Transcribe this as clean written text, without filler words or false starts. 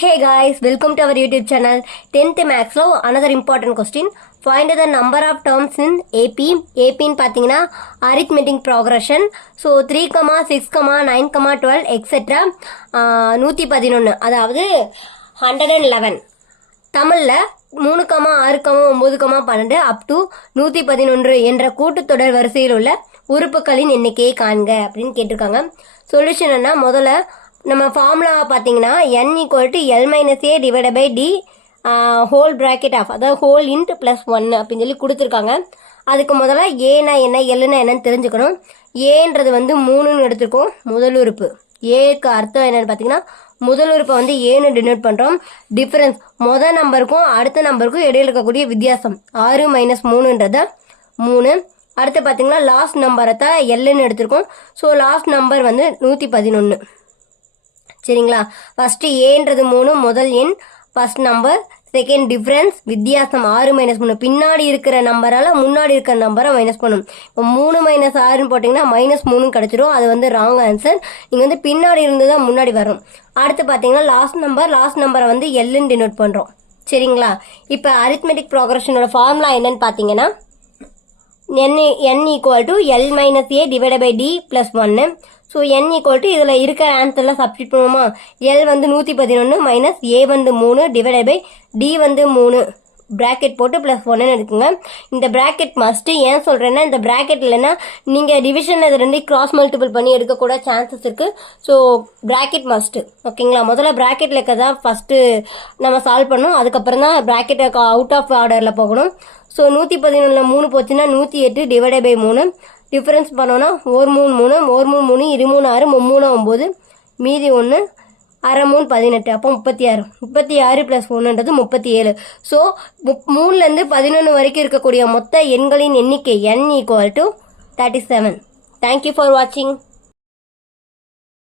Hey guys, welcome to our YouTube channel. 10th Maths lo another important question. Find the number of terms in AP. AP ன்னு பார்த்தீங்கன்னா arithmetic progression. So 3, 6, 9, 12 etc. 111 அதாவது 111. தமிழ்ல 3, 6, 9, 12 up to 111 என்ற கூட்டுத்தொடர் வரிசையில் உள்ள உறுப்புகளின் எண்ணிக்கையை காண்க அப்படின்னு கேட்டிருக்காங்க. சொல்யூஷன் என்ன? முதல்ல நம்ம ஃபார்முலா பார்த்தீங்கன்னா n = l - a divided by d whole bracket of அதாவது ஹோல் இன்ட் ப்ளஸ் 1 அப்படின்னு சொல்லி கொடுத்துருக்காங்க. அதுக்கு முதல்ல ஏனா என்ன எல்லுனா என்னன்னு தெரிஞ்சுக்கணும். ஏன்றது வந்து 3ன்னு எடுத்துருக்கோம் முதல் உறுப்பு. ஏக்கு அர்த்தம் என்னன்னு பார்த்தீங்கன்னா முதல் உறுப்பை வந்து ஏன்னு டினோட் பண்ணுறோம். டிஃபரன்ஸ் முதல் நம்பருக்கும் அடுத்த நம்பருக்கும் இடையில இருக்கக்கூடிய வித்தியாசம் 6 - 3ன்றத 3. அடுத்து பார்த்தீங்கன்னா லாஸ்ட் நம்பரை தான் எல்லுன்னு எடுத்திருக்கோம். ஸோ லாஸ்ட் நம்பர் வந்து 111. சரிங்களா? ஃபர்ஸ்ட் ஏன்றது 3 முதல் எண் ஃபர்ஸ்ட் நம்பர். செகண்ட் டிஃபரன்ஸ் வித்தியாசம் 6 - 3 பின்னாடி இருக்கிற நம்பரால் முன்னாடி இருக்கிற நம்பரை மைனஸ் பண்ணும். இப்போ 3 - 6ன்னு போட்டிங்கன்னா -3 கிடச்சிரும். அது வந்து ராங் ஆன்சர். நீங்கள் வந்து பின்னாடி இருந்து தான் முன்னாடி வரும். அடுத்து பார்த்தீங்கன்னா லாஸ்ட் நம்பரை வந்து எல்லுன்னு டினோட் பண்ணுறோம். சரிங்களா? இப்போ அரித்மெட்டிக் ப்ரோக்ரஷனோட ஃபார்முலா என்னன்னு பார்த்தீங்கன்னா n = l - a divided by d plus 1. So n = இதில் இருக்கிற ஆன்சரில் சப்ஸ்டிட் பண்ணுவோமா? l வந்து 111 - a வந்து 3 டிவைடட் பை d வந்து 3 பிராக்கெட் போட்டு ப்ளஸ் 1 இருக்குங்க. இந்த பிராக்கெட் மஸ்ட்டு. ஏன் சொல்கிறேன்னா இந்த பிராக்கெட் இல்லைன்னா நீங்கள் டிவிஷன் இது ரெண்டு கிராஸ் மல்டிபிள் பண்ணி எடுக்கக்கூட சான்சஸ் இருக்குது. So bracket must. ஓகேங்களா? முதல்ல பிராக்கெட்டில் இருக்கிறதா ஃபஸ்ட்டு நம்ம சால்வ் பண்ணணும். அதுக்கப்புறம் தான் பிராக்கெட்டை அவுட் ஆஃப் ஆர்டரில் போகணும். ஸோ 111 3 போச்சுன்னா 108 டிவைடட் பை 3. டிஃபரன்ஸ் பண்ணோன்னா 1 3 3 1 3 3 2 3 6 3 9 மீதி 1 அரை 3 18 அப்போ 36 ப்ளஸ் 1ன்றது 37. ஸோ 3லேருந்து 11 வரைக்கும் இருக்கக்கூடிய மொத்த எண்களின் எண்ணிக்கை n = 37. தேங்க்யூ ஃபார் வாட்சிங்.